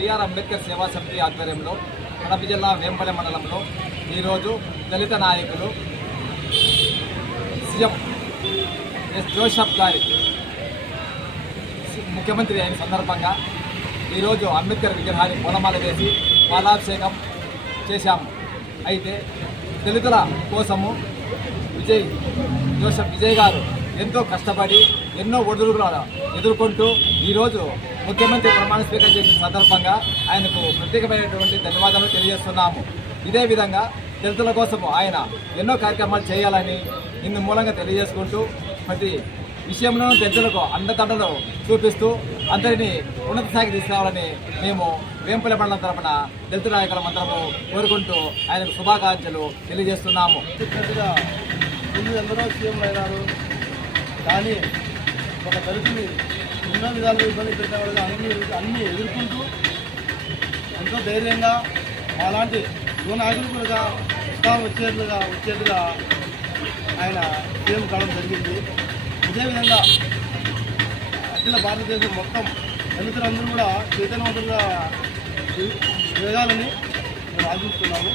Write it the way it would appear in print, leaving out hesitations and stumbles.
BR Ambedkar సేవా సమితి ఆధ్వర్యంలో కడప జిల్లా వేంపల్లి మండలంలో ఈరోజు దళిత నాయకులు సీఎం ఎస్ జోసెఫ్ గారి ముఖ్యమంత్రి అయిన సందర్భంగా ఈరోజు అంబేద్కర్ విగ్రహాన్ని పూలమాల వేసి పాలాభిషేకం చేశాము. అయితే దళితుల కోసము జోసెఫ్ విజయ్ గారు ఎంతో కష్టపడి ఎన్నో ఒడిదుడుకులను ఎదుర్కొంటూ ఈరోజు ముఖ్యమంత్రి ప్రమాణ స్వీకారం చేసిన సందర్భంగా ఆయనకు ప్రత్యేకమైనటువంటి ధన్యవాదాలు తెలియజేస్తున్నాము. ఇదే విధంగా దళితుల కోసము ఆయన ఎన్నో కార్యక్రమాలు చేయాలని ఇందు మూలంగా తెలియజేసుకుంటూ ప్రతి విషయంలో దళితులకు అండదండలు చూపిస్తూ అందరినీ ఉన్నత స్థాయికి తీసుకురావాలని మేము వేంపల్లి మండలం తరపున దళిత నాయకుల మంత్రము కోరుకుంటూ ఆయనకు శుభాకాంక్షలు తెలియజేస్తున్నాము. ఎందరో సీఎం అయినారు, కానీ ఒక దళితుని ఎన్నో విధాలుగా ఇబ్బంది పెట్టిన అన్నీ ఎదుర్కొంటూ ఎంతో ధైర్యంగా అలాంటి యువ నాయకులు కూడా ఉత్సాహం వచ్చేట్టుగా ఆయన సీఎం కావడం జరిగింది. ఇదేవిధంగా అఖిల భారతదేశం మొత్తం దళితులందరూ కూడా చైతన్యవంతులుగా ఎదగాలని మేము ఆశిస్తున్నాము.